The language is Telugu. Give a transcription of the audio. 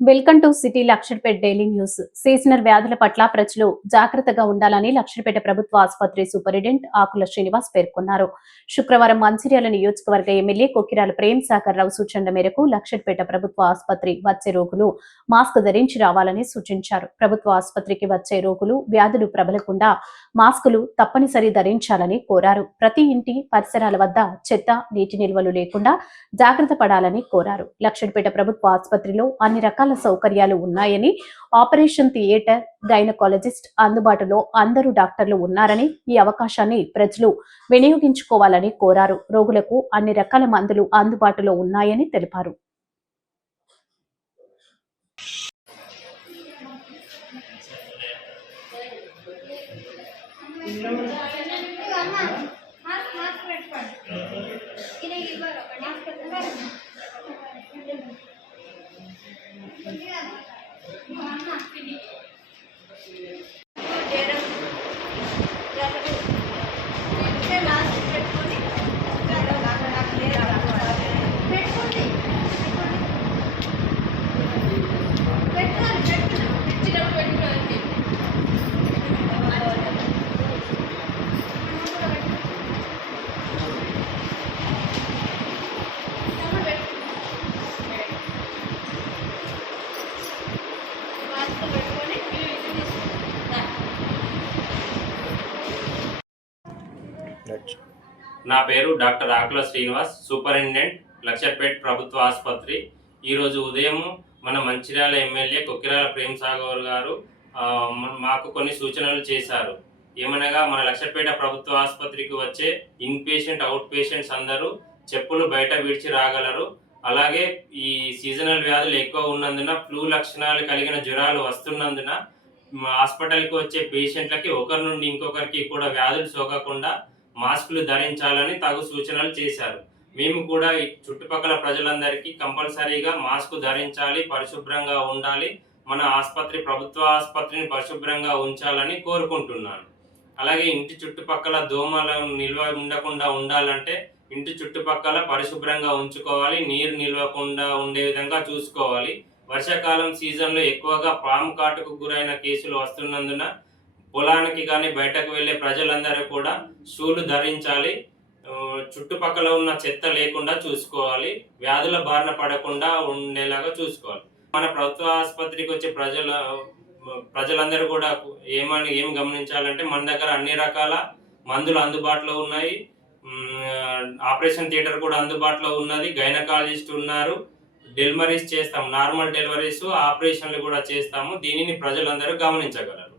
Welcome to city Luxettipet daily news. Seasonal వ్యాధుల పట్ల ప్రజలు జాగ్రత్తగా ఉండాలని లక్షర్పేట ప్రభుత్వ ఆసుపత్రి సూపరింటెండెంట్ ఆకుల శ్రీనివాస్ పేర్కొన్నారు. శుక్రవారం మంచిర్యాల నియోజకవర్గ ఎమ్మెల్యే కొక్కిరాల ప్రేమ్ సాగర్ రావు సూచనల మేరకు లక్షర్పేట ప్రభుత్వ ఆసుపత్రి వచ్చే రోగులు మాస్క్ ధరించి రావాలని సూచించారు. ప్రభుత్వ ఆసుపత్రికి వచ్చే రోగులు వ్యాధులు ప్రబలకుండా మాస్కులు తప్పనిసరి ధరించాలని కోరారు. ప్రతి ఇంటి పరిసరాల వద్ద చెత్త నీటి నిల్వలు లేకుండా జాగ్రత్త పడాలని కోరారు. లక్షర్పేట ప్రభుత్వ ఆసుపత్రిలో అన్ని రకాల సౌకర్యాలు ఉన్నాయని ఆపరేషన్ థియేటర్ గైనకాలజిస్ట్ అందుబాటులో అందరూ డాక్టర్లు ఉన్నారని ఈ అవకాశాన్ని ప్రజలు వినియోగించుకోవాలని కోరారు. రోగులకు అన్ని రకాల మందులు అందుబాటులో ఉన్నాయని తెలిపారు. నా పేరు డాక్టర్ ఆకుల శ్రీనివాస్ సూపరింటెండెంట్ లక్షపేట్ ప్రభుత్వ ఆసుపత్రి. ఈరోజు ఉదయం మన మంచిర్యాల ఎమ్మెల్యే కొక్కిరాల ప్రేమ్ సాగర్ గారు మాకు కొన్ని సూచనలు చేశారు. ఏమనగా మన లక్షపేట ప్రభుత్వ ఆసుపత్రికి వచ్చే ఇన్ పేషెంట్ అవుట్ పేషెంట్స్ అందరూ చెప్పులు బయట విడిచి రాగలరు. అలాగే ఈ సీజనల్ వ్యాధులు ఎక్కువ ఉన్నందున ఫ్లూ లక్షణాలు కలిగిన జ్వరాలు వస్తున్నందున హాస్పిటల్కి వచ్చే పేషెంట్లకి ఒకరి నుండి ఇంకొకరికి కూడా వ్యాధులు సోకకుండా మాస్కులు ధరించాలని తగు సూచనలు చేశారు. మేము కూడా చుట్టుపక్కల ప్రజలందరికీ కంపల్సరీగా మాస్క్ ధరించాలి పరిశుభ్రంగా ఉండాలి మన ఆసుపత్రి ప్రభుత్వ ఆసుపత్రిని పరిశుభ్రంగా ఉంచాలని కోరుకుంటున్నాను. అలాగే ఇంటి చుట్టుపక్కల దోమలు నిల్వ ఉండకుండా ఉండాలంటే ఇంటి చుట్టుపక్కల పరిశుభ్రంగా ఉంచుకోవాలి నీరు నిల్వకుండా ఉండే విధంగా చూసుకోవాలి. వర్షాకాలం సీజన్లో ఎక్కువగా పాము కాటుకు గురైన కేసులు వస్తున్నందున పొలానికి కానీ బయటకు వెళ్ళే ప్రజలందరూ కూడా షూలు ధరించాలి. చుట్టుపక్కల ఉన్న చెత్త లేకుండా చూసుకోవాలి. వ్యాధుల బారిన పడకుండా ఉండేలాగా చూసుకోవాలి. మన ప్రభుత్వ ఆసుపత్రికి వచ్చే ప్రజల ప్రజలందరూ కూడా ఏమని ఏం గమనించాలంటే మన దగ్గర అన్ని రకాల మందులు అందుబాటులో ఉన్నాయి. ఆపరేషన్ థియేటర్ కూడా అందుబాటులో ఉన్నది. గైనకాలజిస్ట్ ఉన్నారు. డెలివరీస్ చేస్తాము నార్మల్ డెలివరీస్ ఆపరేషన్లు కూడా చేస్తాము. దీనిని ప్రజలందరూ గమనించగలరు.